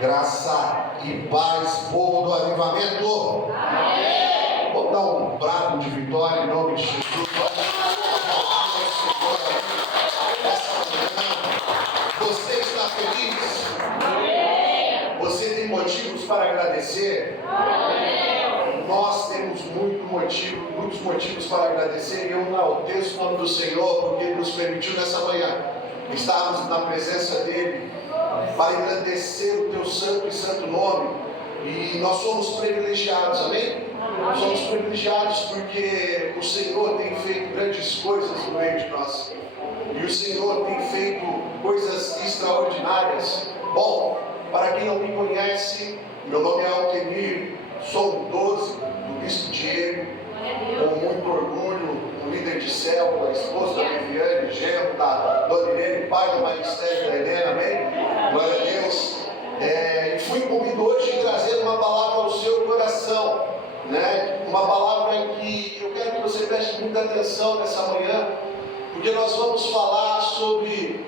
Graça e paz, povo do avivamento. Amém. Vou dar um brado de vitória em nome de Jesus. Você está feliz? Amém. Você tem motivos para agradecer? Amém. Nós temos muitos motivos para agradecer, e eu enalteço o nome do Senhor, porque Ele nos permitiu nessa manhã estarmos na presença dEle, para engrandecer o Teu santo e santo nome. E nós somos privilegiados, amém? Somos privilegiados porque o Senhor tem feito grandes coisas no meio de nós, e o Senhor tem feito coisas extraordinárias. Bom, para quem não me conhece, meu nome é Altemir, sou um 12 do Bispo Diego, com muito orgulho, um líder de célula, esposo da Viviane, genro da Dona Irene, pai do magistério da Helena, amém? Glória a Deus. E fui incumbido hoje de trazer uma palavra ao seu coração, né? Uma palavra em que eu quero que você preste muita atenção nessa manhã, porque nós vamos falar sobre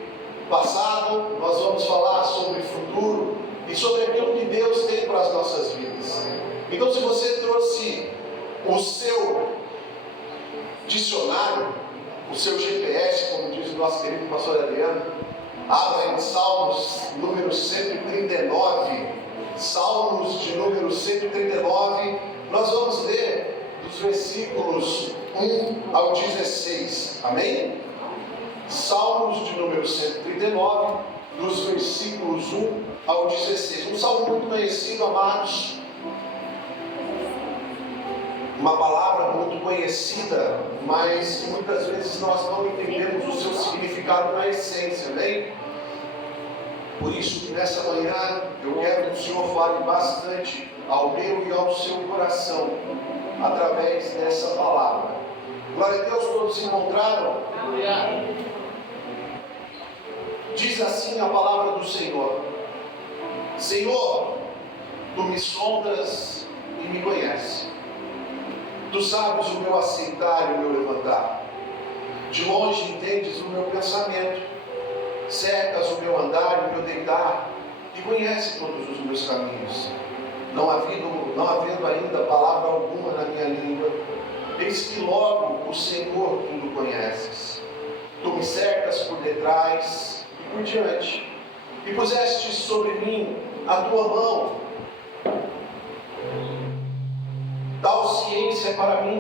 passado, nós vamos falar sobre futuro e sobre aquilo que Deus tem para as nossas vidas. Então, se você trouxe o seu dicionário, o seu GPS, como diz o nosso querido pastor Adriano, abra em Salmos número 139, Salmos de número 139, nós vamos ler dos versículos 1 ao 16, amém? Salmos de número 139, dos versículos 1 ao 16, um salmo muito conhecido, amados, uma palavra muito conhecida, mas muitas vezes nós não entendemos o seu significado na essência, amém? Por isso que nessa manhã eu quero que o Senhor fale bastante ao meu e ao seu coração, através dessa palavra. Glória a Deus, todos se encontraram? Diz assim a palavra do Senhor: Senhor, Tu me sondas e me conheces. Tu sabes o meu assentar e o meu levantar. De longe entendes o meu pensamento. Cercas o meu andar e o meu deitar, e conheces todos os meus caminhos. Não havendo ainda palavra alguma na minha língua, eis que logo o Senhor tudo conheces. Tu me cercas por detrás e por diante, e puseste sobre mim a tua mão. Tal ciência é para mim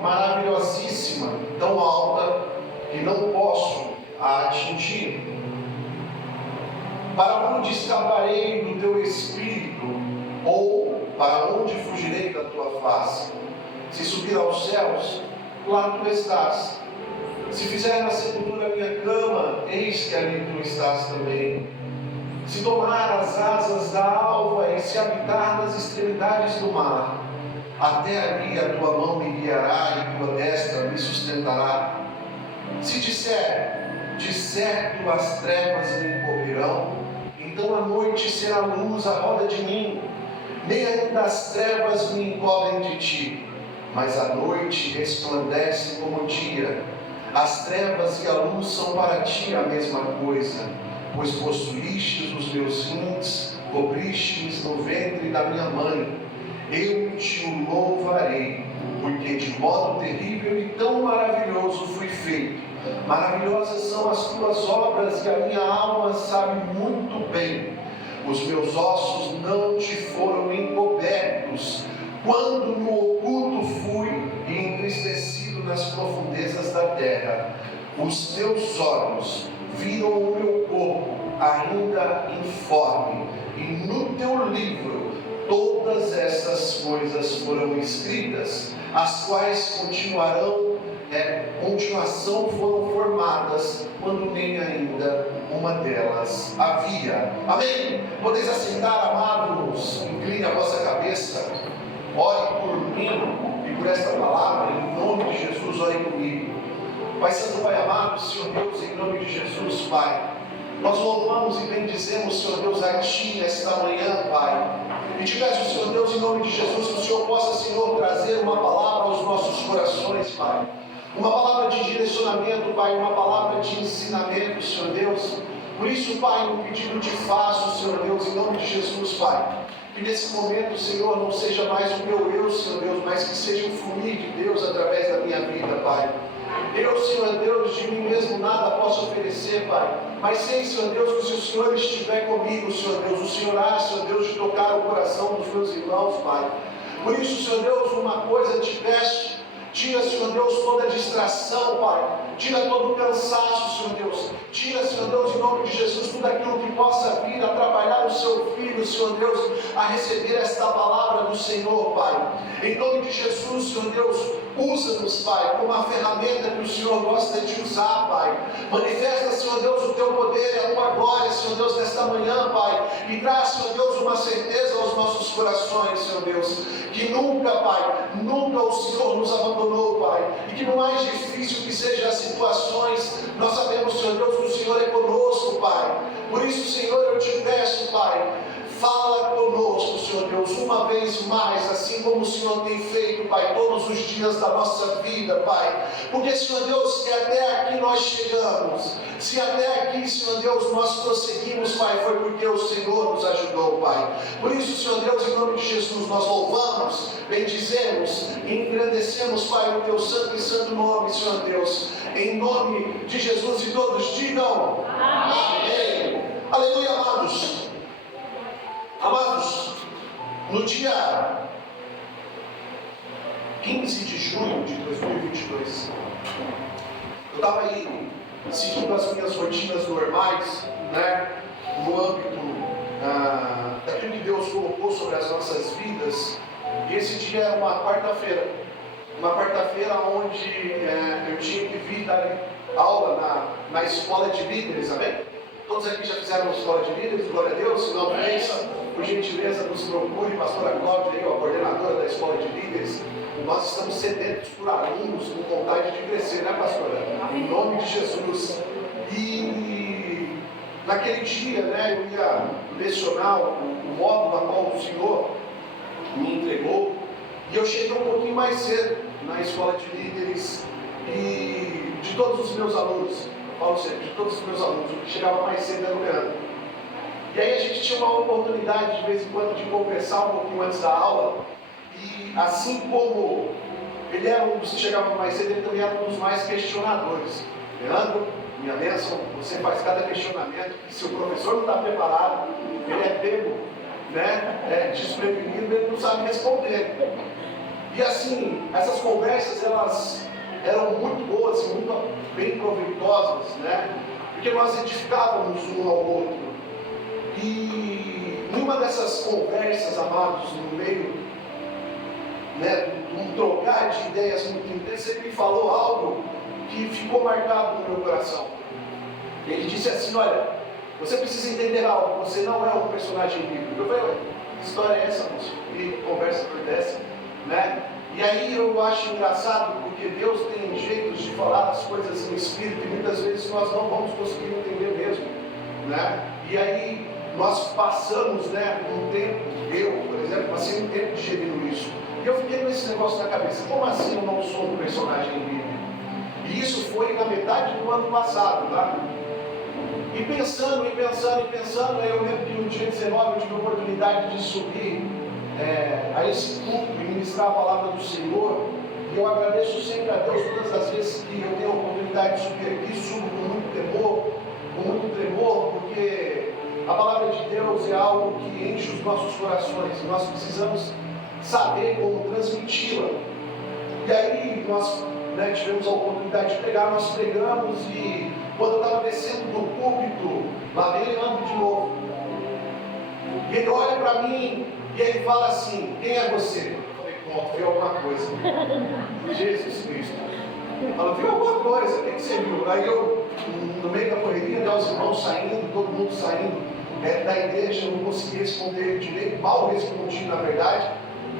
maravilhosíssima, tão alta que não posso a atingir. Para onde escaparei do teu espírito? Ou para onde fugirei da tua face? Se subir aos céus, lá tu estás. Se fizer na sepultura minha cama, eis que ali tu estás também. Se tomar as asas da alva e se habitar nas extremidades do mar, até ali a tua mão me guiará e a tua destra me sustentará. Se disser, de certo as trevas me encobrirão, então a noite será luz à roda de mim, nem ainda as trevas me encobrem de ti, mas a noite resplandece como o dia. As trevas e a luz são para ti a mesma coisa, pois possuístes os meus rins, cobristes no ventre da minha mãe. Eu te louvarei, porque de modo terrível e tão maravilhoso fui feito. Maravilhosas são as tuas obras, e a minha alma sabe muito bem. Os meus ossos não te foram encobertos, quando no oculto fui e entristecido nas profundezas da terra. Os teus olhos viram o meu corpo ainda informe, e no teu livro todas essas coisas foram escritas, as quais continuação foram formadas, quando nem ainda uma delas havia. Amém? Podeis assentar, amados, incline a vossa cabeça, ore por mim e por esta palavra, em nome de Jesus, ore comigo. Pai Santo, Pai amado, Senhor Deus, em nome de Jesus, Pai, nós louvamos e bendizemos, Senhor Deus, a Ti nesta manhã, Pai. E te peço, Senhor Deus, em nome de Jesus, que o Senhor possa, Senhor, trazer uma palavra aos nossos corações, Pai. uma palavra de direcionamento, Pai, uma palavra de ensinamento, Senhor Deus. Por isso, Pai, um pedido te faço, Senhor Deus, em nome de Jesus, Pai, que nesse momento, Senhor, não seja mais o meu eu, Senhor Deus, mas que seja o fluir de Deus através da minha vida, Pai. Eu, Senhor Deus, de mim mesmo nada posso oferecer, Pai, mas sei, Senhor Deus, que se o Senhor estiver comigo, Senhor Deus, o Senhor há, Senhor Deus, de tocar o coração dos meus irmãos, Pai. Por isso, Senhor Deus, uma coisa te peço: tira, Senhor Deus, toda a distração, Pai. Tira todo o cansaço, Senhor Deus. Tira, Senhor Deus, em nome de Jesus, tudo aquilo que possa vir a trabalhar o seu filho, Senhor Deus, a receber esta palavra do Senhor, Pai. Em nome de Jesus, Senhor Deus, usa-nos, Pai, como a ferramenta que o Senhor gosta de usar, Pai. Manifesta, Senhor Deus, o teu poder e a tua glória, Senhor Deus, nesta manhã, Pai. E traz, Senhor Deus, uma certeza aos nossos corações, Senhor Deus, que nunca, Pai, nunca o Senhor nos abandonou, Pai. E que no mais difícil que sejam as situações, nós sabemos, Senhor Deus, que o Senhor é conosco, Pai. Por isso, Senhor, eu te peço, Pai, fala conosco, Senhor Deus, uma vez mais, assim como o Senhor tem feito, Pai, todos os dias da nossa vida, Pai. Porque, Senhor Deus, se até aqui nós chegamos, se até aqui, Senhor Deus, nós prosseguimos, Pai, foi porque o Senhor nos ajudou, Pai. Por isso, Senhor Deus, em nome de Jesus, nós louvamos, bendizemos e engrandecemos, Pai, o teu santo e santo nome, Senhor Deus. Em nome de Jesus, e todos digam amém. Aleluia, amados. Amados, no dia 15 de junho de 2022, eu estava aí seguindo as minhas rotinas normais, né, no âmbito daquilo que Deus colocou sobre as nossas vidas. E esse dia era uma quarta-feira onde eu tinha que vir dar aula na escola de líderes, amém? Todos aqui já fizeram uma escola de líderes, glória a Deus. Se não fez, por gentileza, nos procure, pastora Cláudia, aí, a coordenadora da escola de líderes. Nós estamos sedentos por alunos, com vontade de crescer, né, pastora? Em nome de Jesus. E naquele dia, né, eu ia lecionar o módulo a qual o Senhor me entregou. E eu cheguei um pouquinho mais cedo na escola de líderes e de todos os meus alunos. Falo sempre, de todos os meus alunos, o que chegava mais cedo era o Leandro. E aí a gente tinha uma oportunidade de vez em quando de conversar um pouquinho antes da aula. E assim como ele era um dos que chegava mais cedo, ele também era um dos mais questionadores. Leandro, minha bênção, você faz cada questionamento que se o professor não está preparado, ele é pego, né, desprevenido, ele não sabe responder. E assim, essas conversas, elas eram muito boas e muito bem proveitosas, né? Porque nós edificávamos um ao outro. E numa dessas conversas, amados, no meio, né, de um trocar de ideias muito intenso, ele me falou algo que ficou marcado no meu coração. Ele disse assim: olha, você precisa entender algo, você não é um personagem bíblico. Eu falei: que história é essa, moço? E conversa por dessa, né? E aí eu acho engraçado, porque Deus tem jeitos de falar as coisas no Espírito e muitas vezes nós não vamos conseguir entender mesmo, né? E aí nós passamos, né, um tempo, eu, por exemplo, passei um tempo digerindo isso. E eu fiquei com esse negócio na cabeça: como assim eu não sou um personagem bíblico? E isso foi na metade do ano passado, tá? E pensando, aí eu lembro que no dia 19 eu tive a oportunidade de subir a esse culto e ministrar a palavra do Senhor. E eu agradeço sempre a Deus todas as vezes que eu tenho a oportunidade de subir aqui, subo com muito tremor, porque a palavra de Deus é algo que enche os nossos corações e nós precisamos saber como transmiti-la. E aí nós, né, tivemos a oportunidade de pregar, nós pregamos, e quando eu estava descendo do púlpito, lá vem Leandro de novo. E ele olha para mim e ele fala assim: quem é você? Eu falei: pronto, viu alguma coisa. Jesus Cristo. Ele falou: viu alguma coisa, o que você viu? Aí eu, no meio da correria, né, os irmãos saindo, todo mundo saindo da igreja, eu não consegui responder direito, mal respondi na verdade.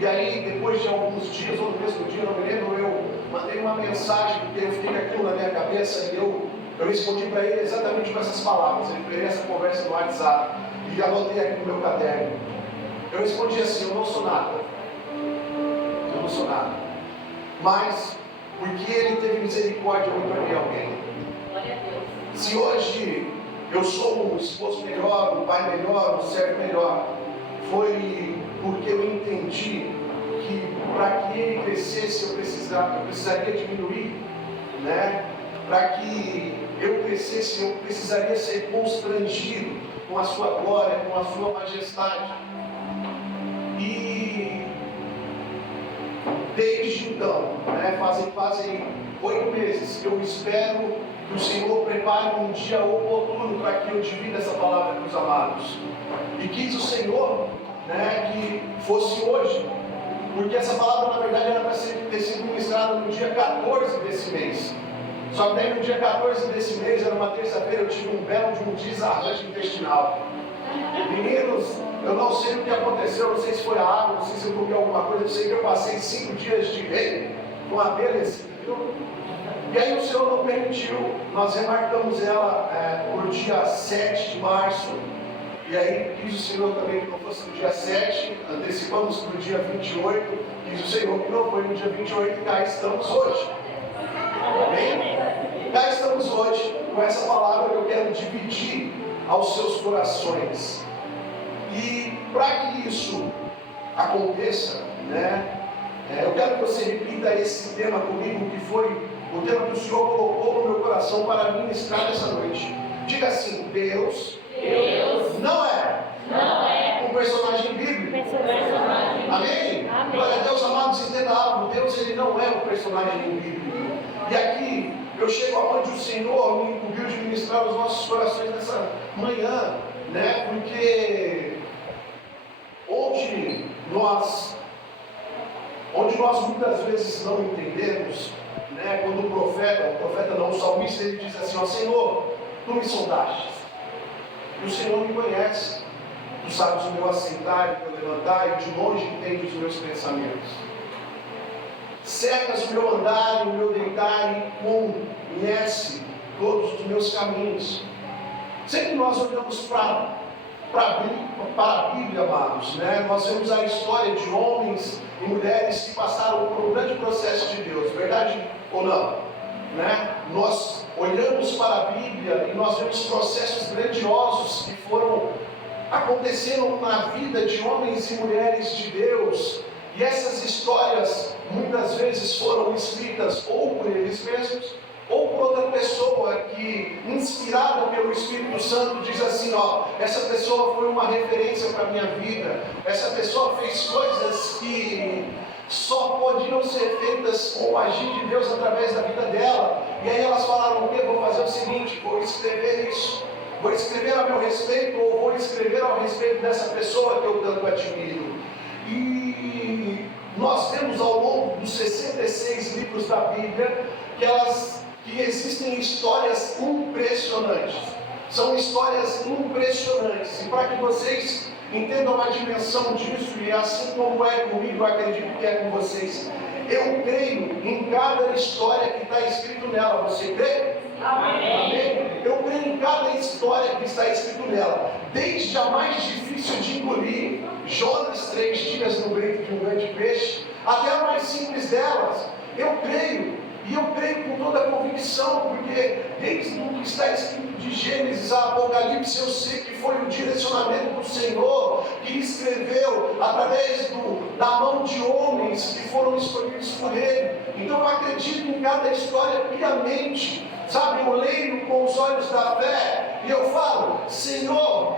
E aí, depois de alguns dias, ou no mesmo dia, não me lembro, eu mandei uma mensagem, porque eu fiquei com aquilo na minha cabeça, e eu respondi para ele exatamente com essas palavras. Ele fez essa conversa no WhatsApp e anotei aqui no meu caderno. Eu respondi assim: eu não sou nada, mas porque Ele teve misericórdia, eu me tornei alguém. Glória a Deus. Se hoje eu sou um esposo melhor, um pai melhor, um servo melhor, foi porque eu entendi que para que ele crescesse eu precisaria diminuir, né? Para que eu crescesse eu precisaria ser constrangido com a sua glória, com a sua majestade. E desde então, né, fazem 8 meses que eu espero que o Senhor prepare um dia oportuno para que eu divida essa palavra com os amados. E quis o Senhor, né, que fosse hoje, porque essa palavra na verdade era para ter sido ministrada no dia 14 desse mês. Só que daí no dia 14 desse mês, era uma terça-feira, eu tive um belo de um desarranjo intestinal. Meninos, eu não sei o que aconteceu, não sei se foi a água, não sei se eu comi alguma coisa, eu sei que eu passei 5 dias de rei, com a beleza, viu? E aí o Senhor não permitiu, nós remarcamos ela por dia 7 de março, e aí quis o Senhor também que não fosse no dia 7, antecipamos para o dia 28, quis o Senhor que não foi no dia 28, e cá estamos hoje. Amém? Cá estamos hoje com essa palavra que eu quero dividir aos seus corações. E para que isso aconteça, né, eu quero que você repita esse tema comigo, que foi o tema que o Senhor colocou no meu coração para ministrar nessa noite. Diga assim: Deus não é um personagem bíblico. Amém? Glória a Deus, amados, entenda algo. Deus, ele não é um personagem bíblico. E aqui eu chego aonde o Senhor me incumbiu de ministrar os nossos corações nessa manhã, né? Porque onde nós muitas vezes não entendemos, né? Quando o salmista, ele diz assim: ó Senhor, tu me sondaste, e o Senhor me conhece, tu sabes o meu assentar e o meu levantar, e de longe entendes os meus pensamentos. Cercas o meu andar e o meu deitar, e conhece todos os meus caminhos. Sempre nós olhamos para a Bíblia, amados, né? Nós vemos a história de homens e mulheres que passaram por um grande processo de Deus, verdade ou não? Né? Nós olhamos para a Bíblia e nós vemos processos grandiosos que aconteceram na vida de homens e mulheres de Deus. E essas histórias muitas vezes foram escritas ou por eles mesmos, ou por outra pessoa que, inspirada pelo Espírito Santo, diz assim: ó, essa pessoa foi uma referência para a minha vida, essa pessoa fez coisas que só podiam ser feitas com o agir de Deus através da vida dela. E aí elas falaram: eu vou fazer o seguinte, vou escrever isso, vou escrever a meu respeito, ou vou escrever ao respeito dessa pessoa que eu tanto admiro. E nós vemos ao longo dos 66 livros da Bíblia que existem histórias impressionantes. São histórias impressionantes. E para que vocês entendam a dimensão disso, e assim como é comigo, eu acredito que é com vocês, eu creio em cada história que está escrito nela. Você crê? Amém. Amém? Eu creio em cada história que está escrito nela, desde a mais difícil de engolir, Jonas 3 dias no ventre de um grande peixe, até a mais simples delas. Eu creio. E eu creio com toda a convicção, porque desde o que está escrito de Gênesis a Apocalipse, eu sei que foi o direcionamento do Senhor que escreveu através da mão de homens que foram escolhidos por Ele. Então eu acredito em cada história piamente, sabe? Eu leio com os olhos da fé e eu falo: Senhor,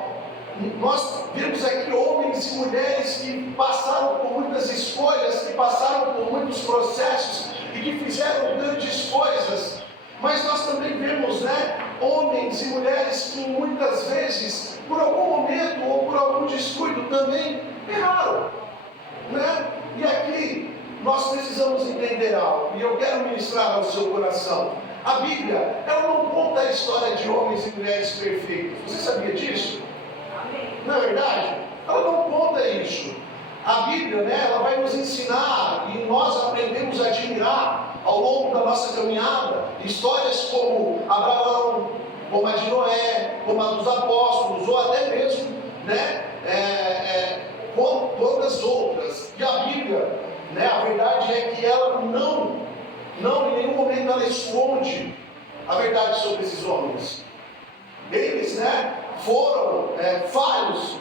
nós vemos aqui homens e mulheres que passaram por muitas escolhas, que passaram por muitos processos e que fizeram grandes coisas, mas nós também vemos, né, homens e mulheres que muitas vezes, por algum momento ou por algum descuido, também erraram, né? E aqui nós precisamos entender algo, e eu quero ministrar ao seu coração. A Bíblia, ela não conta a história de homens e mulheres perfeitos. Você sabia disso? Não é verdade? Ela não conta isso. A Bíblia, né, ela vai nos ensinar, e nós aprendemos a admirar ao longo da nossa caminhada, histórias como Abraão, como a de Noé, como a dos apóstolos, ou até mesmo, né, como todas outras. E a Bíblia, né, a verdade é que ela não Não, em nenhum momento ela esconde a verdade sobre esses homens. Eles, foram falhos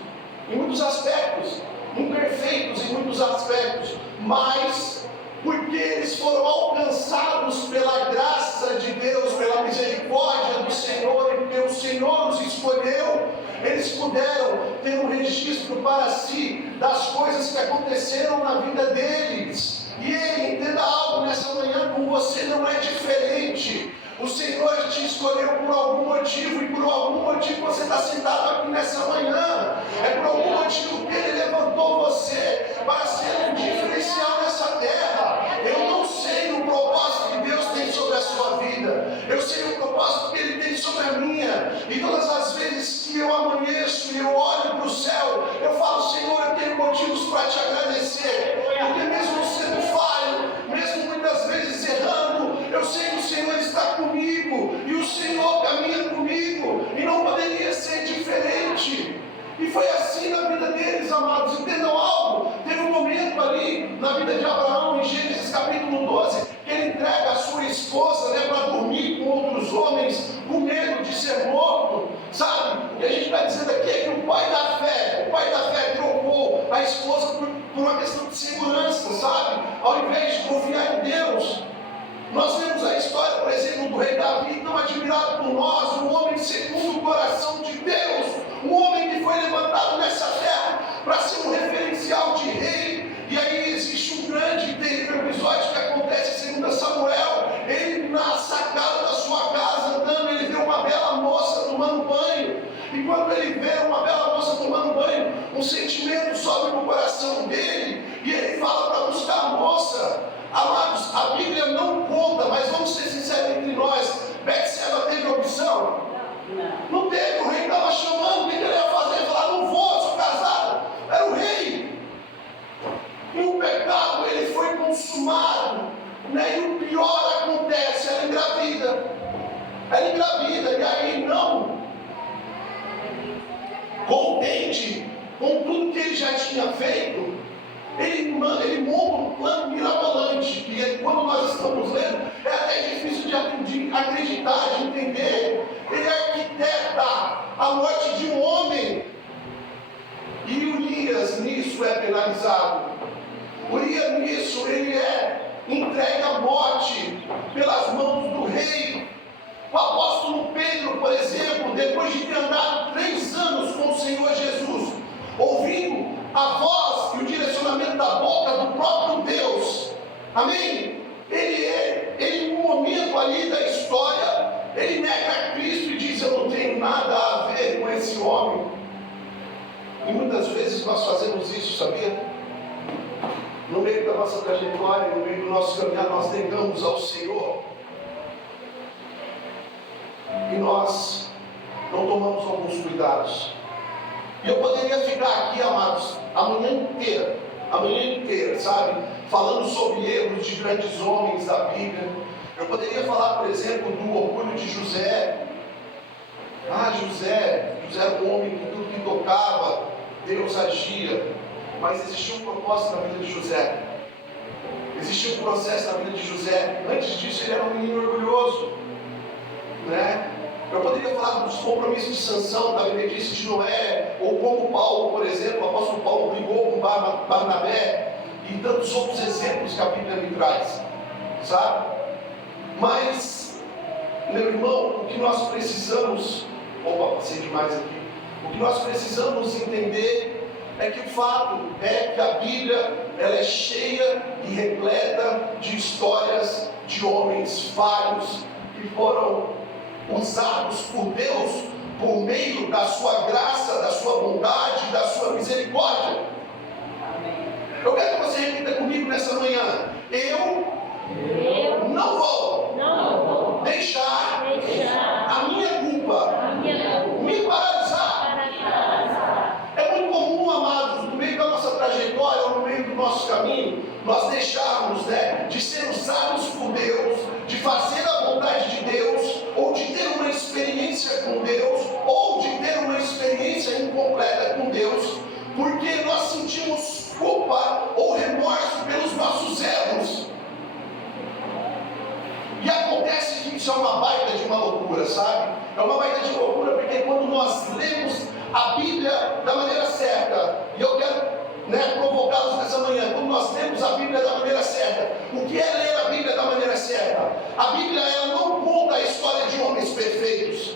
em muitos aspectos, imperfeitos em muitos aspectos, mas porque eles foram alcançados pela graça de Deus, pela misericórdia do Senhor, e porque o Senhor os escolheu, eles puderam ter um registro para si das coisas que aconteceram na vida deles. E ele, entenda algo nessa manhã, com você não é diferente. O Senhor te escolheu por algum motivo, e por algum motivo você está sentado aqui nessa manhã. É por algum motivo que Ele levantou você para ser um diferencial nessa terra. Eu não sei o propósito que Deus tem sobre a sua vida, eu sei o propósito que Ele tem sobre a minha. E todas as vezes que eu amanheço e eu olho para o céu, eu falo: Senhor, eu tenho motivos para te agradecer, porque mesmo sendo falho, mesmo muitas vezes errando, eu sei que o Senhor está comigo, e o Senhor caminha comigo, e não poderia ser diferente. E foi assim na vida deles, amados. Entendam algo? Teve um momento ali na vida de Abraão, em Gênesis capítulo 12, que ele entrega a sua esposa para dormir com outros homens, com medo de ser morto, sabe? O que a gente está dizendo aqui é que o pai da fé trocou a esposa por uma questão de segurança, sabe? Ao invés de confiar em Deus. Nós vemos a história, por exemplo, do rei Davi, tão admirado por nós, um homem segundo o coração de Deus, um homem que foi levantado nessa terra para ser um referencial de rei. E aí existe um grande e terrível episódio que acontece em 2 Samuel. Ele, na sacada da sua casa, andando, ele vê uma bela moça tomando banho. E quando ele vê uma bela moça tomando banho, um sentimento sobe no coração dele, e ele fala para buscar a moça. Amados, a Bíblia não conta, mas vamos ser sinceros entre nós, Betseba teve opção? Não teve. O rei estava chamando, o que ele ia fazer? Ele falou: não vou, sou casado. Era o rei. E o pecado, ele foi consumado, e o pior acontece: ela engravida, e aí não contente com tudo que ele já tinha feito, ele monta um plano mirabolante, que quando nós estamos lendo, é até difícil de acreditar, de entender. Ele arquiteta a morte de um homem, e Urias nisso é penalizado. Urias nisso, ele é entregue à morte pelas mãos do rei. O apóstolo Pedro, por exemplo, depois de ter andado 3 anos com o Senhor Jesus, ouvindo a voz e o direcionamento da boca do próprio Deus, amém? Ele em um momento ali da história, ele nega Cristo e diz: eu não tenho nada a ver com esse homem. E muitas vezes nós fazemos isso, sabia? No meio da nossa trajetória, no meio do nosso caminhar, nós negamos ao Senhor, e nós não tomamos alguns cuidados. E eu poderia ficar aqui, amados, a manhã inteira, sabe? Falando sobre erros de grandes homens da Bíblia. Eu poderia falar, por exemplo, do orgulho de José. José era um homem que tudo que tocava, Deus agia. Mas existia um propósito na vida de José. Existia um processo na vida de José. Antes disso, ele era um menino orgulhoso, Eu poderia falar dos compromissos de Sansão, da obediência de Noé, ou como Paulo, por exemplo, o apóstolo Paulo brigou com Barnabé, e tantos outros exemplos que a Bíblia me traz, sabe? Mas, meu irmão, o que nós precisamos, passei demais aqui, o que nós precisamos entender é que o fato é que a Bíblia, ela é cheia e repleta de histórias de homens falhos que foram usados por Deus por meio da sua graça, da sua bondade, da sua misericórdia. Eu quero que você repita comigo nessa manhã: eu não vou deixar a minha culpa me paralisar. É muito comum, amados, no meio da nossa trajetória, ou no meio do nosso caminho, nós deixarmos de ser usados por Deus, de fazer a vontade de Deus, ou de ter uma experiência com Deus, ou de ter uma experiência incompleta com Deus, porque nós sentimos culpa ou remorso pelos nossos erros. loucura, sabe? É uma baita de loucura, porque quando nós lemos a Bíblia da maneira certa, e eu quero provocá-los nessa manhã, quando nós lemos a Bíblia da maneira certa, o que é ler a Bíblia da maneira certa? A Bíblia, ela não conta a história de homens perfeitos.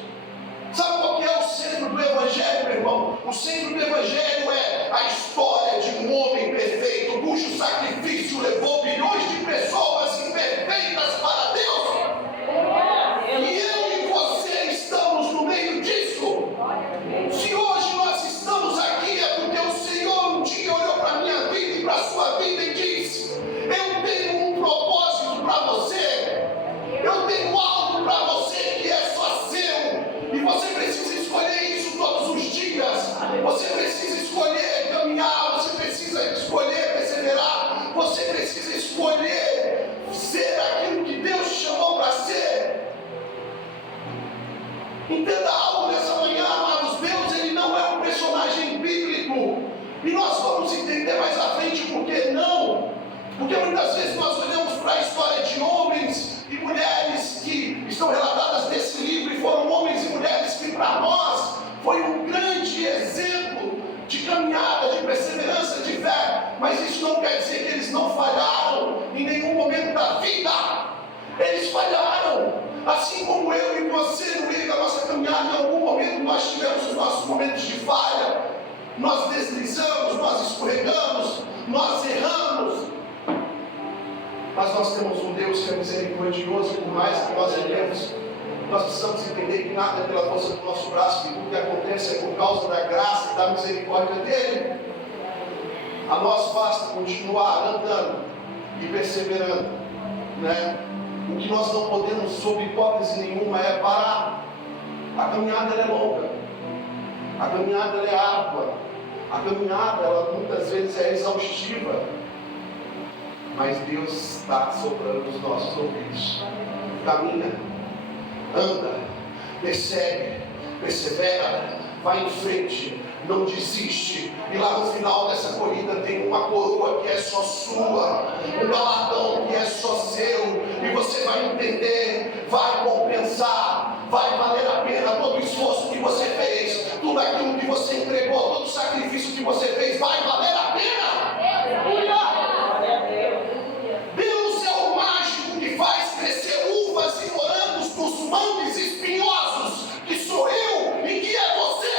Sabe qual que é o centro do Evangelho, meu irmão? O centro do Evangelho é a história de um homem perfeito, cujo sacrifício levou bilhões de pessoas imperfeitas para Deus. E eu e você estamos no meio disso. Se hoje nós estamos aqui é porque o Senhor um dia olhou para a minha vida e para a sua vida e disse: eu tenho um propósito para você, eu tenho algo para você que é só seu, e você precisa escolher isso todos os dias. Você precisa escolher caminhar, você precisa escolher perseverar, você precisa escolher ser aquilo que Deus te chamou para ser. Entenda algo nessa manhã, amados. Deus, ele não é um personagem bíblico, e nós vamos entender mais à frente por que não. Porque muitas vezes nós olhamos para a história de homens e mulheres que estão relatadas nesse livro, e foram homens e mulheres que para nós foi um grande exemplo de caminhada, de perseverança, de fé, mas isso não quer dizer que eles não falharam em nenhum momento da vida. Eles falharam, assim como eu e você, no meio da nossa caminhada, em algum momento nós tivemos os nossos momentos de falha, nós deslizamos, nós escorregamos, nós erramos, mas nós temos um Deus que é misericordioso, e por mais que nós erremos, nós precisamos entender que nada é pela força do nosso braço, que tudo que acontece é por causa da graça e da misericórdia dele. A nós basta continuar andando e perseverando, O que nós não podemos, sob hipótese nenhuma, é parar. A caminhada ela é longa, a caminhada ela é árdua, a caminhada ela muitas vezes é exaustiva, mas Deus está soprando nos nossos ouvidos. Caminha, anda, persegue, persevera, vai em frente, não desiste. E lá no final dessa corrida tem uma coroa que é só sua, um galardão que é só seu, e você vai entender, vai compensar, vai valer a pena todo o esforço que você fez, tudo aquilo que você entregou, todo o sacrifício que você fez, vai valer a pena. Deus é o mágico que faz crescer uvas e morangos nos mangues espinhosos, que sou eu e que é você.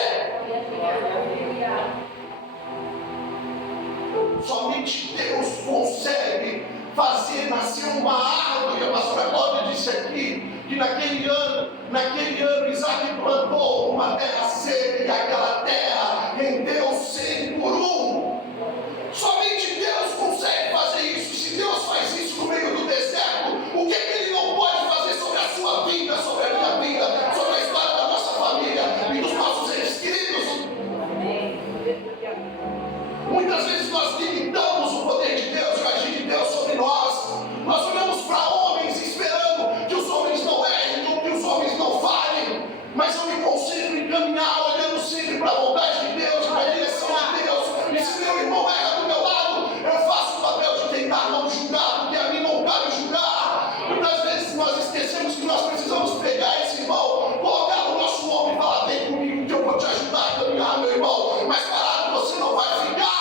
Somente Deus consegue fazer nascer uma árvore. A pastora Cláudia disse aqui que naquele ano Isaac plantou uma terra seca, e aquela terra rendeu 100 por 1. Somente Deus consegue fazer isso. Se Deus faz isso no meio do deserto, o que Ele não pode fazer sobre a sua vida, sobre a minha vida, sobre a história da nossa família e dos nossos entes queridos? Muitas vezes nós limitamos o poder de Deus, o agir de Deus sobre nós. Nós olhamos para homens esperando que os homens não errem, ou que os homens não falhem, mas eu me concentro em caminhar, olhando sempre para a vontade de Deus, para a direção de Deus. E se meu irmão erra do meu lado, eu faço o papel de tentar não julgar, porque a mim não cabe julgar. Muitas vezes nós esquecemos que nós precisamos pegar esse irmão, colocar no nosso ombro e falar: vem comigo que eu vou te ajudar a caminhar, meu irmão, mas parado você não vai ficar.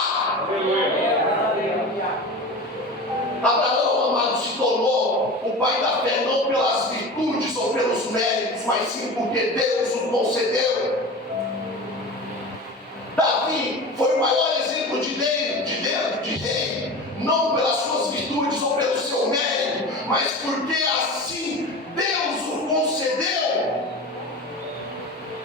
Abraão, amado, se tornou o pai da fé não pelas virtudes ou pelos méritos, mas sim porque Deus o concedeu. Davi foi o maior exemplo de rei, não pelas suas virtudes ou pelo seu mérito, mas porque assim Deus o concedeu.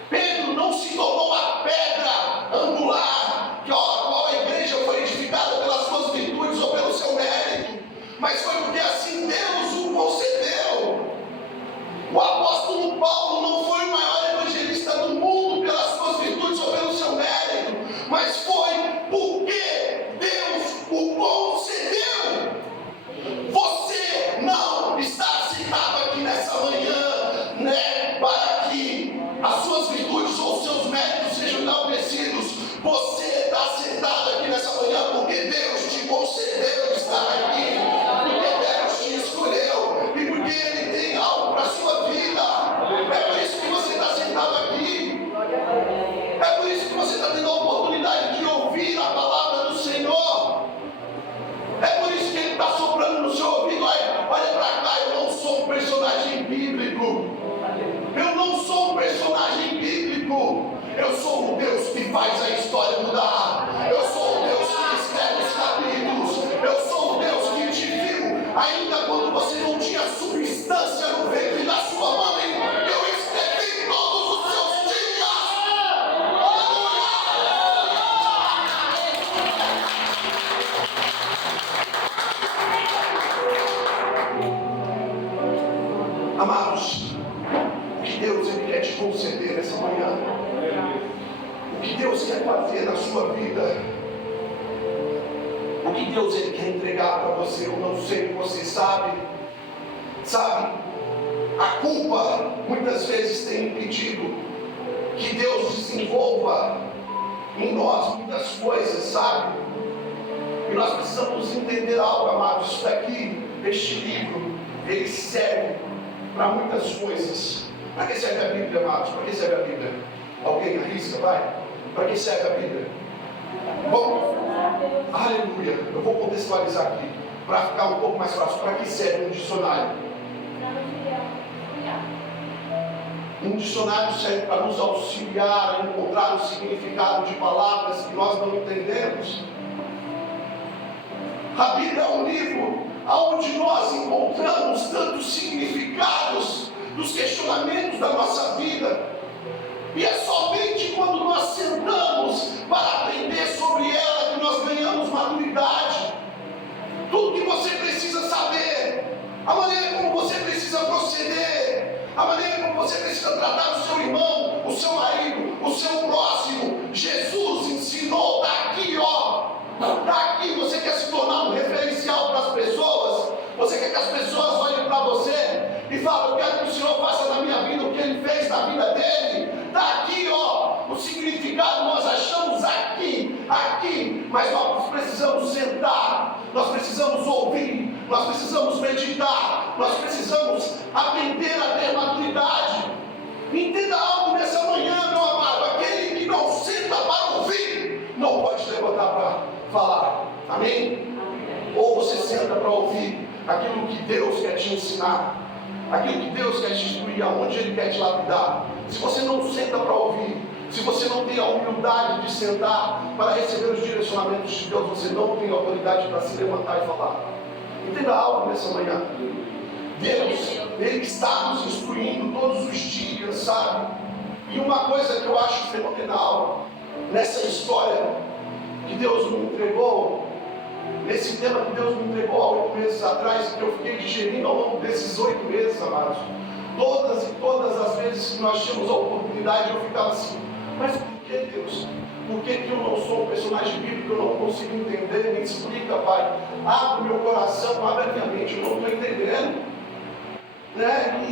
Pedro não se tornou a pedra angular, que a qual a igreja foi edificada pelas suas virtudes ou pelo seu mérito, mas foi porque assim Deus o concedeu. O apóstolo Paulo não foi o maior evangelista do mundo pelas suas virtudes ou pelo seu mérito, mas foi porque Deus o concedeu. Você não está sentado aqui nessa manhã, para que as suas virtudes ou os seus méritos faz a história mudar. Eu sou o Deus que escreve os capítulos. Eu sou o Deus que te viu, ainda quando você não tinha substância no ventre da sua mãe. Eu escrevi todos os seus dias. Amados, o que Deus Ele quer te conceder nessa manhã, o que Deus quer fazer na sua vida, o que Deus Ele quer entregar para você, eu não sei, você sabe, a culpa muitas vezes tem impedido que Deus desenvolva em nós muitas coisas, sabe? E nós precisamos entender algo, amados. Isso daqui, este livro, ele serve para muitas coisas. Para que serve a Bíblia, amados? Para que serve a Bíblia? Alguém arrisca, vai? Para que serve a Bíblia? Bom, aleluia. Eu vou contextualizar aqui, para ficar um pouco mais fácil. Para que serve um dicionário? Um dicionário serve para nos auxiliar a encontrar o significado de palavras que nós não entendemos. A Bíblia é um livro onde nós encontramos tantos significados dos questionamentos da nossa vida. E é somente quando nós sentamos para aprender sobre ela que nós ganhamos maturidade. Tudo que você precisa saber, a maneira como você precisa proceder, a maneira como você precisa tratar o seu irmão, o seu marido, o seu próximo, Jesus ensinou daqui, ó. Daqui você quer se tornar um referencial para as pessoas? Você quer que as pessoas olhem para você e falem: eu quero que o Senhor faça na minha vida o que Ele fez na vida dele? Daqui, ó, o significado nós achamos aqui, mas nós precisamos sentar, nós precisamos ouvir, nós precisamos meditar, nós precisamos aprender a ter maturidade. Entenda algo nessa manhã, meu amado: aquele que não senta para ouvir, não pode levantar para falar. Amém? Ou você senta para ouvir aquilo que Deus quer te ensinar, aquilo que Deus quer te instruir, aonde Ele quer te lapidar. Se você não senta para ouvir, se você não tem a humildade de sentar para receber os direcionamentos de Deus, você não tem autoridade para se levantar e falar. Entenda algo nessa manhã: Deus, Ele está nos instruindo todos os dias, sabe? E uma coisa que eu acho fenomenal nessa história que Deus me entregou, nesse tema que Deus me entregou há 8 meses atrás, que eu fiquei digerindo ao longo desses 8 meses, amados. Todas e todas as vezes que nós tínhamos a oportunidade, eu ficava assim: mas por que, Deus? Por que eu não sou um personagem bíblico? Eu não consigo entender. Me explica, Pai. Abre o meu coração, abre a minha mente. Eu não estou entendendo, né?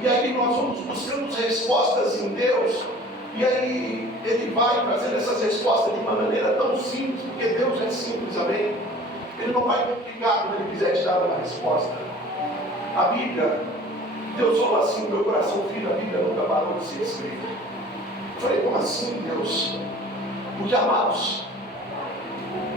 E aí nós vamos buscando respostas em Deus. E aí Ele vai trazendo essas respostas de uma maneira tão simples, porque Deus é simples, amém? Ele não vai complicar quando Ele quiser te dar uma resposta. A Bíblia, Deus falou assim no meu coração: filho, a Bíblia nunca parou de ser escrita. Eu falei: como assim, Deus? Porque, amados,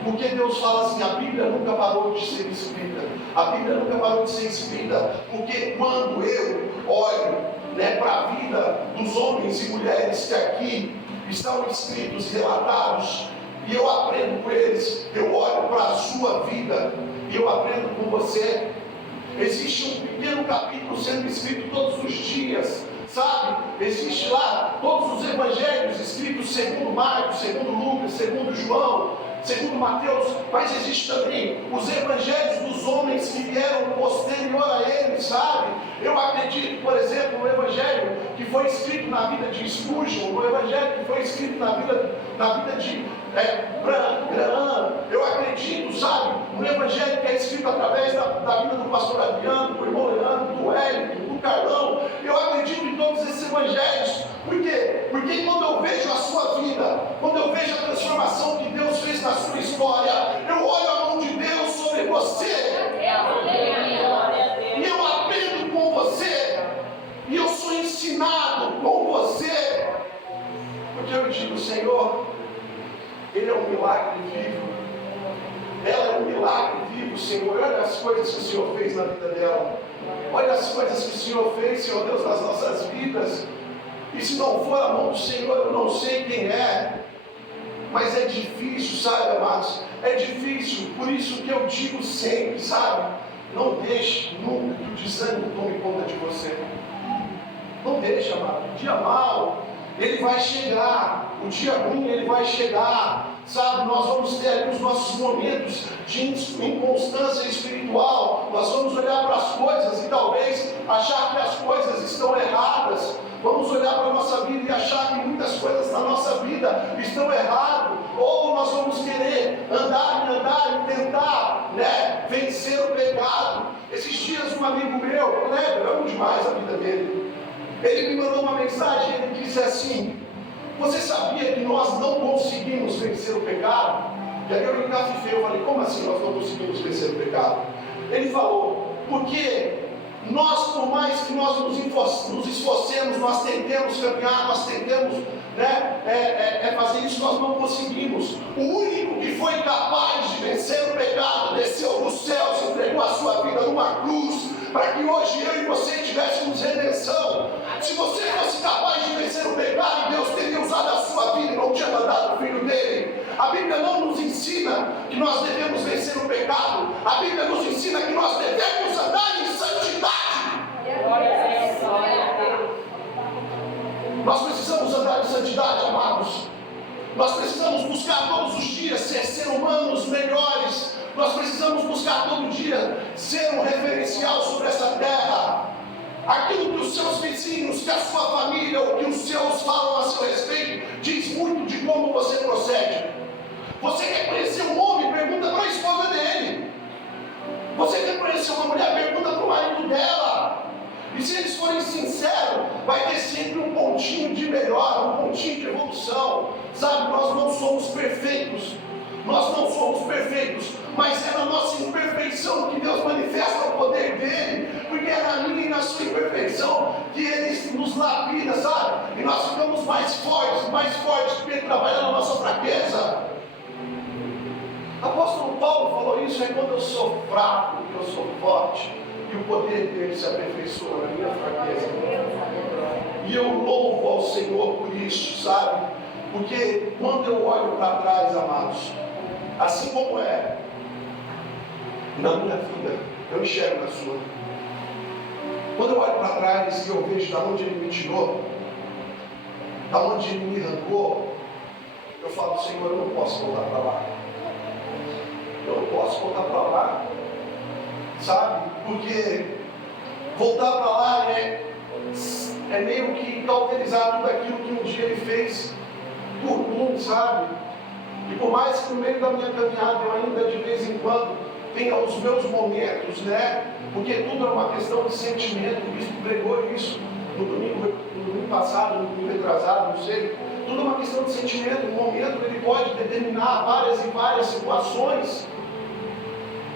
porque Deus fala assim: a Bíblia nunca parou de ser escrita. A Bíblia nunca parou de ser escrita, porque quando eu olho, né, para a vida dos homens e mulheres que aqui estão escritos, relatados, e eu aprendo com eles, eu olho para a sua vida e eu aprendo com você. Existe um pequeno capítulo sendo escrito todos os dias, sabe? Existe lá todos os evangelhos escritos segundo Marcos, segundo Lucas, segundo João, segundo Mateus, mas existe também os evangelhos dos homens que vieram posterior a eles, sabe? Eu acredito, por exemplo, no evangelho que foi escrito na vida de Spurgeon, no evangelho que foi escrito na vida de Graham. Eu acredito, sabe, no evangelho que é escrito através da vida do pastor Adriano, do irmão Leandro, do Hélio, do Carlão. Eu acredito em todos esses evangelhos. Por quê? Porque quando eu vejo a sua vida, quando eu vejo a transformação que Deus fez na sua história, eu olho a mão de Deus sobre você. E eu aprendo com você. E eu sou ensinado com você. Porque eu digo: Senhor, Ele é um milagre vivo. Ela é um milagre vivo, Senhor. Olha as coisas que o Senhor fez na vida dela. Olha as coisas que o Senhor fez, Senhor Deus, nas nossas vidas. E se não for a mão do Senhor, eu não sei quem é. mas é difícil, sabe, amados? É difícil, por isso que eu digo sempre, sabe? Não deixe nunca que o desânimo tome conta de você. Não deixe, amado. O dia mau, ele vai chegar. O dia ruim, ele vai chegar. Sabe, nós vamos ter ali os nossos momentos de inconstância espiritual. Nós vamos olhar para as coisas e talvez achar que as coisas estão erradas. Vamos olhar para a nossa vida e achar que muitas coisas na nossa vida estão erradas. Ou nós vamos querer andar e tentar, vencer o pecado. Esses dias um amigo meu, eu amo demais a vida dele. Ele me mandou uma mensagem, ele disse assim: você sabia que nós não conseguimos vencer o pecado? E aí eu encafifei, eu falei: como assim nós não conseguimos vencer o pecado? Ele falou: porque nós, por mais que nós nos esforcemos, nós tentemos caminhar, nós tentemos fazer isso, nós não conseguimos. O único que foi capaz de vencer o pecado desceu dos céus, entregou a sua vida numa cruz, para que hoje eu e você tivéssemos redenção. Se você fosse capaz de vencer o pecado, Deus teria usado a sua vida e não tinha mandado o filho dele. A Bíblia não nos ensina que nós devemos vencer o pecado. A Bíblia nos ensina que nós devemos andar em santidade. Nós precisamos andar em santidade, amados. Nós precisamos buscar todos os dias ser humanos melhores. Nós precisamos buscar todo dia ser um referencial sobre essa terra. Aquilo que os seus vizinhos, que a sua família, ou que os seus falam a seu respeito, diz muito de como você procede. Você quer conhecer um homem? Pergunta para a esposa dele. Você quer conhecer uma mulher? Pergunta para o marido dela. E se eles forem sinceros, vai ter sempre um pontinho de melhor, um pontinho de evolução. Sabe, nós não somos perfeitos. Nós não somos perfeitos, mas é na nossa imperfeição que Deus manifesta o poder dele, porque é na minha e na sua imperfeição que ele nos lapida, sabe? E nós ficamos mais fortes, porque ele trabalha na nossa fraqueza. Apóstolo Paulo falou isso: é quando eu sou fraco que eu sou forte, e o poder dele se aperfeiçoa na minha fraqueza. E eu louvo ao Senhor por isso, sabe? Porque quando eu olho para trás, amados, assim como é na minha vida, eu enxergo na sua. Quando eu olho para trás e eu vejo de onde ele me tirou, de onde ele me arrancou, eu falo: Senhor, eu não posso voltar para lá. Eu não posso voltar para lá, sabe? Porque voltar para lá é meio que cauterizar tudo aquilo que um dia ele fez por mim, sabe? E por mais que no meio da minha caminhada eu ainda de vez em quando tenha os meus momentos, porque tudo é uma questão de sentimento. O bispo pregou isso no domingo passado, no domingo retrasado, não sei. Tudo é uma questão de sentimento. Um momento ele pode determinar várias e várias situações.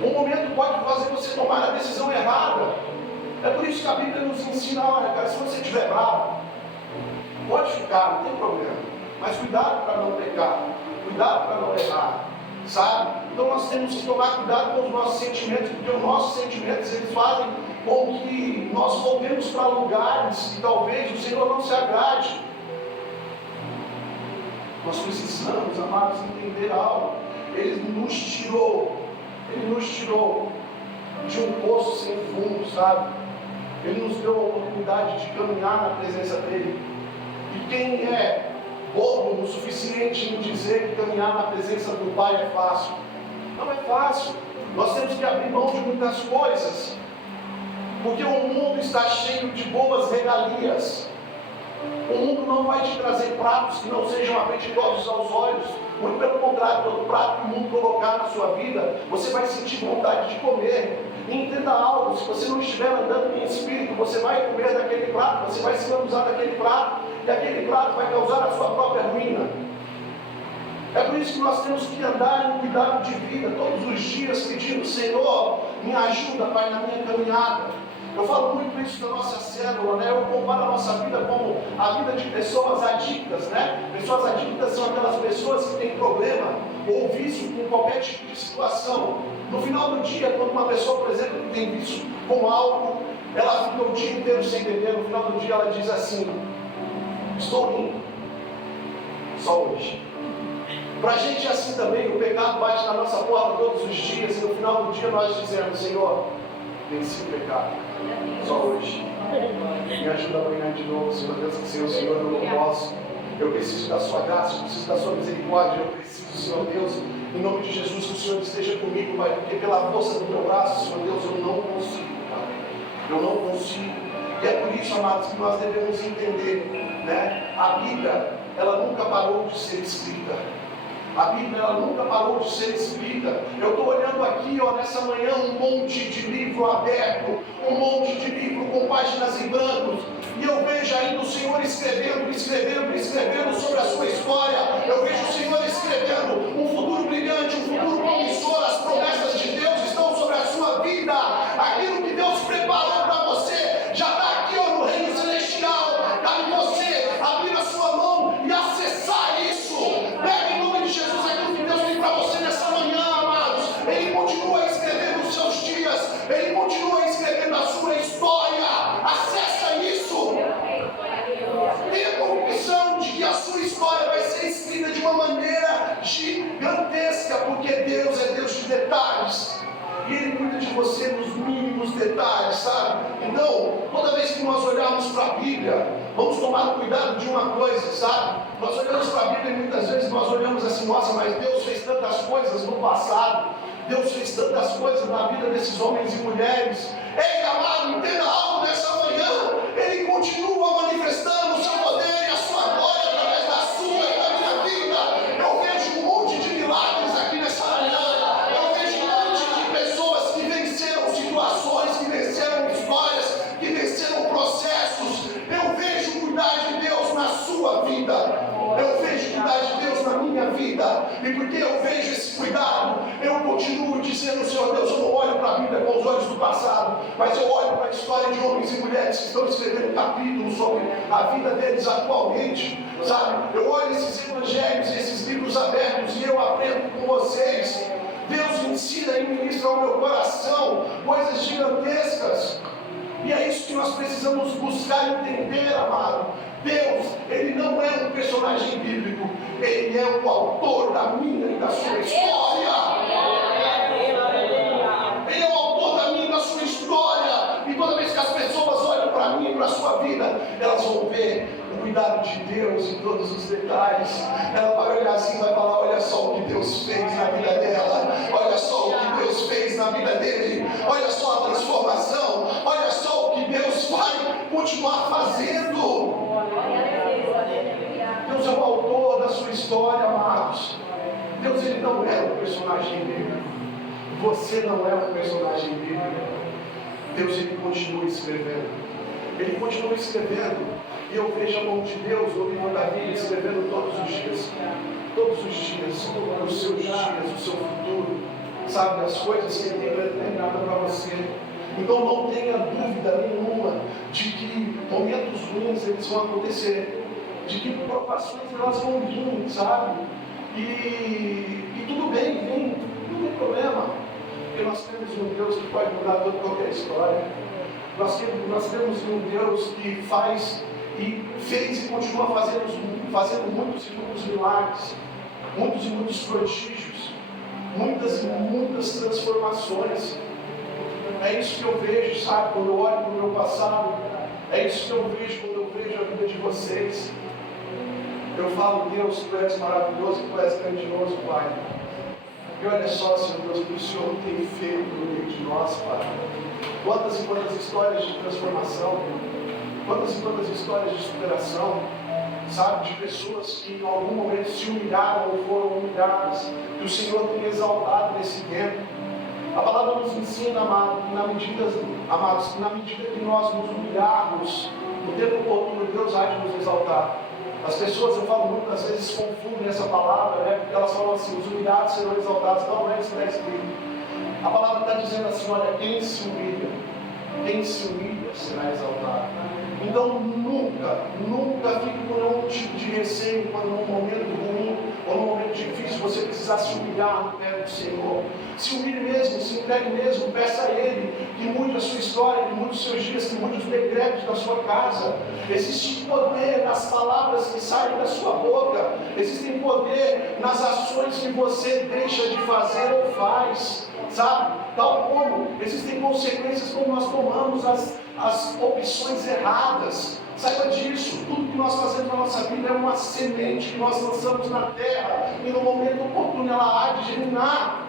Um momento pode fazer você tomar a decisão errada. É por isso que a Bíblia nos ensina: olha, cara, se você estiver bravo, pode ficar, não tem problema, mas cuidado para não pecar, cuidado para não errar, sabe? Então nós temos que tomar cuidado com os nossos sentimentos, porque os nossos sentimentos, eles fazem com que nós voltemos para lugares que talvez o Senhor não se agrade. Nós precisamos, amados, entender algo. Ele nos tirou de um poço sem fundo, sabe? Ele nos deu a oportunidade de caminhar na presença dele. E quem é bobo o suficiente em dizer que caminhar na presença do Pai é fácil? Não é fácil. Nós temos que abrir mão de muitas coisas, porque o mundo está cheio de boas regalias. O mundo não vai te trazer pratos que não sejam apetitosos aos olhos. Muito pelo contrário, todo prato que o mundo colocar na sua vida, você vai sentir vontade de comer. E entenda algo: se você não estiver andando em espírito, você vai comer daquele prato, você vai se lambuzar daquele prato, e aquele prato vai causar a sua própria ruína. É por isso que nós temos que andar em cuidado de vida todos os dias, pedindo: Senhor, me ajuda, Pai, na minha caminhada. Eu falo muito isso na nossa célula, Eu comparo a nossa vida como a vida de pessoas adictas, Pessoas adictas são aquelas pessoas que têm problema ou vício com qualquer tipo de situação. No final do dia, quando uma pessoa, por exemplo, que tem vício com álcool, ela fica o dia inteiro sem beber. No final do dia ela diz assim: estou limpo, só hoje. Para a gente é assim também, o pecado bate na nossa porta todos os dias e no final do dia nós dizemos: Senhor, venci o pecado, só hoje. Me ajuda amanhã de novo, Senhor Deus, que sem o Senhor eu não posso. Eu preciso da sua graça, eu preciso da sua misericórdia, eu preciso, Senhor Deus, em nome de Jesus, que o Senhor esteja comigo, Pai, porque pela força do teu braço, Senhor Deus, eu não consigo, Pai. Eu não consigo. E é por isso, amados, que nós devemos entender, né? A Bíblia, ela nunca parou de ser escrita. A Bíblia, ela nunca parou de ser escrita. Eu estou olhando aqui, ó, nessa manhã, um monte de livro aberto, um monte de livro com páginas em branco, e eu vejo ainda o Senhor escrevendo sobre a sua história. Eu vejo o Senhor escrevendo um futuro brilhante, um futuro promissor. As promessas de Deus estão sobre a sua vida. Aquilo que Deus preparou para você já está aqui, ó, no reino celestial. Cabe você abrir a sua mão e acessar isso. Pega em nome de Jesus aquilo que Deus tem para você nessa manhã, amados. Ele continua escrevendo os seus dias, Ele continua escrevendo a sua história. Acessa isso. Tenha convicção de que a sua história vai ser escrita de uma maneira gigantesca, porque Deus é Deus de detalhes. E Ele cuida de você nos mínimos detalhes, sabe? Então, toda vez que nós olharmos para a Bíblia, vamos tomar cuidado de uma coisa, sabe? Nós olhamos para a Bíblia e muitas vezes nós olhamos assim: nossa, mas Deus fez tantas coisas no passado. Deus fez tantas coisas na vida desses homens e mulheres. Ei, amado, entenda algo nessa manhã. Ele continua manifestando o seu poder e a sua glória através da sua e da minha vida. Eu vejo um monte de milagres aqui nessa manhã. Eu vejo um monte de pessoas que venceram situações, que venceram histórias, que venceram processos. Eu vejo o cuidar de Deus na sua vida. Eu vejo o cuidar de Deus na minha vida. E porque eu vejo esse cuidado, eu continuo dizendo: Senhor Deus, eu não olho para a Bíblia com os olhos do passado, mas eu olho para a história de homens e mulheres que estão escrevendo capítulos sobre a vida deles atualmente, sabe? Eu olho esses evangelhos, esses livros abertos, e eu aprendo com vocês. Deus ensina e ministra ao meu coração coisas gigantescas. E é isso que nós precisamos buscar entender, amado. Deus, Ele não é um personagem bíblico, Ele é o autor da minha e da sua história. Ele é o autor da minha e da sua história. E toda vez que as pessoas olham para mim e para a sua vida, elas vão ver o cuidado de Deus em todos os detalhes. Ela vai olhar assim e vai falar: olha só o que Deus fez na vida dela, olha só o que Deus fez na vida dele, olha só a transformação, olha só o que Deus vai continuar fazendo. Deus é o autor da sua história, amados. Deus, Ele não é um personagem bíblico. Você não é um personagem bíblico. Deus, Ele continua escrevendo. Ele continua escrevendo. E eu vejo a mão de Deus no livro da Bíblia escrevendo todos os dias. Todos os dias. Os seus dias, o seu futuro. Sabe, as coisas que Ele tem determinado para você. Então não tenha dúvida nenhuma de que momentos ruins eles vão acontecer, de que provações elas vão vir, sabe? E tudo bem, vem, não tem problema, porque nós temos um Deus que pode mudar toda qualquer história. Nós temos um Deus que faz e fez e continua fazendo muitos e muitos milagres, muitos e muitos prodígios, muitas e muitas transformações. É isso que eu vejo, sabe, quando eu olho para o meu passado. É isso que eu vejo quando eu vejo a vida de vocês. Eu falo: Deus, Tu és maravilhoso, Tu és grandioso, Pai. E olha só, Senhor Deus, o que o Senhor tem feito no meio de nós, Pai. Quantas e quantas histórias de transformação, quantas e quantas histórias de superação, sabe, de pessoas que em algum momento se humilharam ou foram humilhadas, que o Senhor tem exaltado nesse tempo. A palavra nos ensina, amados, que na medida que nós nos humilharmos, no tempo oportuno, Deus há de nos exaltar. As pessoas, eu falo muitas vezes, confundem essa palavra, né? Porque elas falam assim: os humilhados serão exaltados. Não é isso que está escrito. A palavra está dizendo assim: olha, quem se humilha será exaltado. Então nunca fique com nenhum tipo de receio quando num momento ruim ou num momento difícil você precisar se humilhar no pé do Senhor. Se humilhe mesmo, se entregue mesmo, peça a Ele que mude a sua história, que mude os seus dias, que mude os decretos da sua casa. Existe poder nas palavras que saem da sua boca. Existem poder nas ações que você deixa de fazer ou faz, sabe? Tal como existem consequências quando nós tomamos as opções erradas. Saiba disso, tudo que nós fazemos na nossa vida é uma semente que nós lançamos na terra e no momento oportuno ela há de germinar.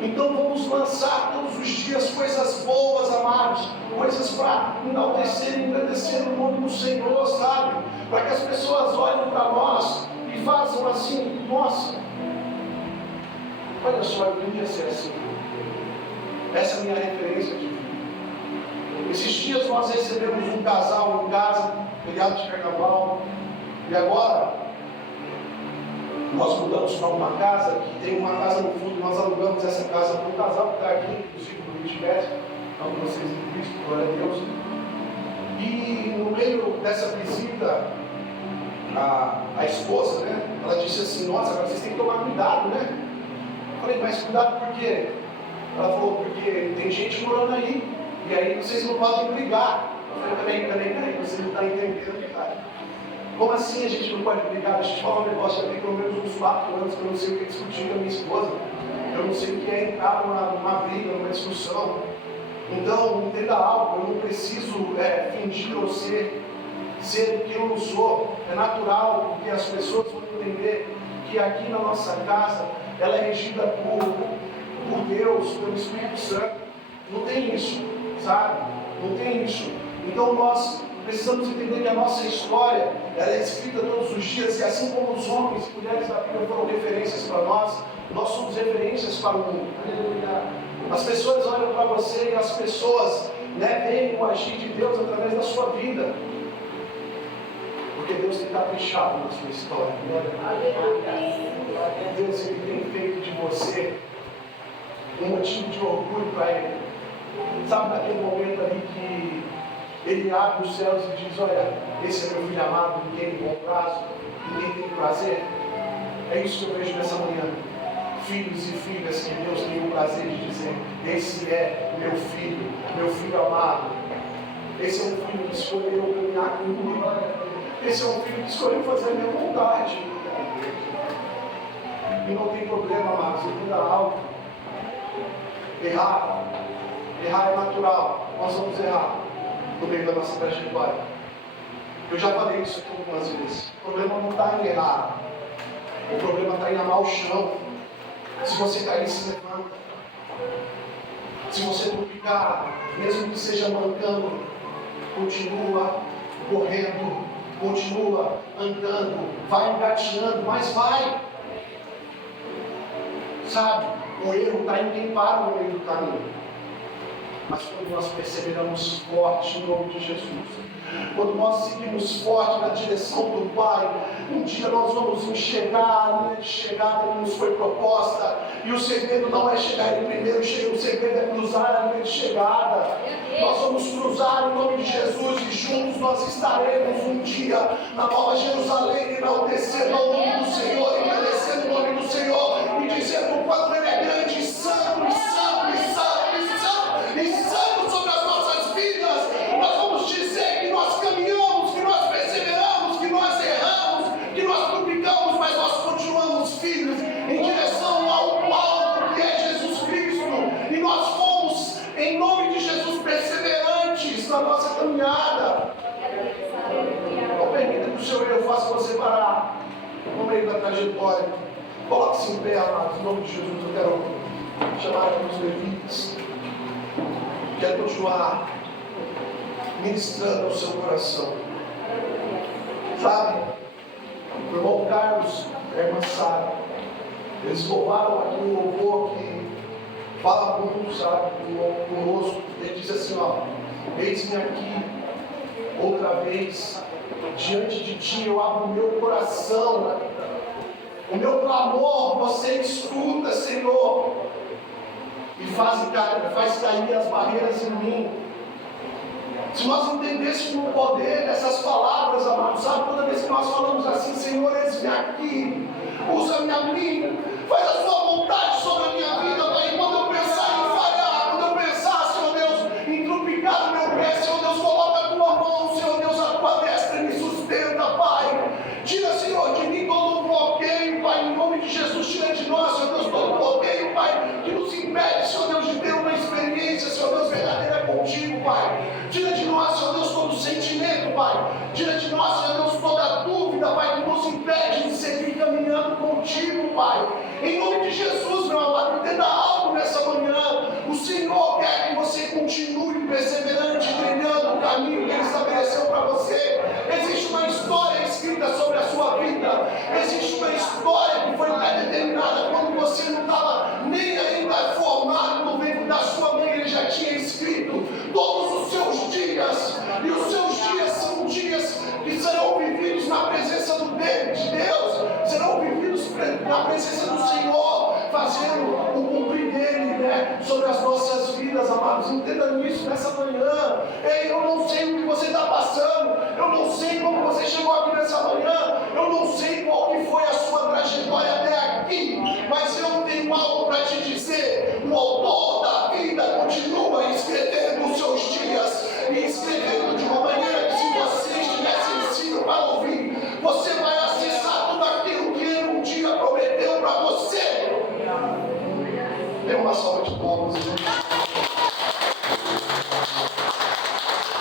Então vamos lançar todos os dias coisas boas, amados, coisas para enaltecer e engrandecer o nome do Senhor, sabe? Para que as pessoas olhem para nós e façam assim: nossa, olha só, eu queria ser assim. Essa é a minha referência de vida. Esses dias nós recebemos um casal em casa, feriado de carnaval, e agora nós mudamos para uma casa que tem uma casa no fundo. Nós alugamos essa casa para um casal que está aqui, inclusive no Rio de Janeiro, então vocês em Cristo, glória a Deus. E no meio dessa visita, a esposa, né, ela disse assim: nossa, agora vocês têm que tomar cuidado, né? Eu falei: mas cuidado por quê? Ela falou: porque tem gente morando aí, e aí vocês não podem brigar. Eu falei: peraí, você não está entendendo, cara. Como assim a gente não pode brigar? Deixa eu te falar um negócio, já tem pelo menos uns 4 anos que eu não sei o que discutir com a minha esposa. Eu não sei o que é entrar numa briga, numa discussão. Então, entenda algo, eu não preciso fingir ou ser quem eu não sou. É natural, porque as pessoas vão entender que aqui na nossa casa, ela é regida por Deus, pelo Espírito Santo. Não tem isso, sabe? Não tem isso. Então nós precisamos entender que a nossa história, ela é escrita todos os dias, e assim como os homens e mulheres da Bíblia foram referências para nós somos referências para o mundo. As pessoas olham para você e as pessoas veem o agir de Deus através da sua vida, porque Deus tem caprichado na sua história. Deus, Ele tem feito de você um motivo de orgulho para Ele. Sabe, naquele momento ali que Ele abre os céus e diz: olha, esse é meu filho amado, em quem tem bom prazo, em quem tem prazer. É isso que eu vejo nessa manhã. Filhos e filhas que Deus tem o prazer de dizer: esse é meu filho amado. Esse é um filho que escolheu caminhar comigo. Esse é um filho que escolheu fazer a minha vontade. E não tem problema, amados, entenda algo. Errar é natural. Nós vamos errar no meio da nossa trajetória. Eu já falei isso aqui algumas vezes. O problema não está em errar. O problema está em amar o chão. Se você cair, se levanta. Se você tropicar, mesmo que seja mancando, continua correndo, continua andando, vai engateando, mas vai. Sabe, o erro está em quem para no meio do caminho. Mas quando nós perseveramos forte em nome de Jesus, quando nós seguimos forte na direção do Pai, um dia nós vamos enxergar a linha de chegada que nos foi proposta. E o segredo não é chegar em primeiro, o segredo é cruzar a linha de chegada. Nós vamos cruzar em nome de Jesus e juntos nós estaremos um dia na Nova Jerusalém, enaltecendo o nome do Senhor, engrandecendo o nome do Senhor e dizendo o quanto Ele é grande, e santo, e santo, e santo, e santo, e santo sobre as nossas vidas. Nós vamos dizer que nós caminhamos, que nós perseveramos, que nós erramos, que nós tropicamos, mas nós continuamos firmes em direção ao alvo que é Jesus Cristo. E nós fomos, em nome de Jesus, perseverantes na nossa caminhada. Não permita que o seu erro faça você parar no meio da trajetória. Coloque-se em pé, amados, em nome de Jesus. Eu quero chamar aqui os levitas. Quero continuar ministrando ao seu coração. Sabe, o irmão Carlos e a irmã Sara, eles louvaram aqui um louvor que fala muito, sabe, conosco. Ele diz assim: ó, eis-me aqui outra vez, diante de ti eu abro o meu coração, o meu clamor você escuta, Senhor, e faz cair as barreiras em mim. Se nós entendêssemos o poder dessas palavras, amados, sabe, toda vez que nós falamos assim: Senhor, eis-me aqui, usa-me a mim, faz a sua vontade sobre a minha vida, Pai. Quando eu pensar em falhar, quando eu pensar, Senhor Deus, em trupicar o meu pé, Senhor Deus, coloca a tua mão, Senhor Deus, a tua destra e me sustenta, Pai. contigo, Pai. Em nome de Jesus, meu amado, entenda algo nessa manhã. O Senhor quer que você continue perseverante, trilhando o caminho que Ele estabeleceu para você. Existe uma história escrita sobre a sua vida. Existe uma história que foi pré-determinada quando você não estava nem ainda formado no ventre da sua mãe. Ele já tinha escrito todos os seus dias. E os seus dias são dias que serão vividos na presença de Deus. Serão vividos na presença do Senhor, fazendo o cumprir dele, né, sobre as nossas vidas, amados. Entenda isso nessa manhã. Ei, eu não sei o que você está passando, eu não sei como você chegou aqui nessa manhã, eu não sei qual que foi a sua trajetória até aqui, mas eu tenho algo para te dizer. O autor da vida continua escrevendo os seus dias e escrevendo de uma maneira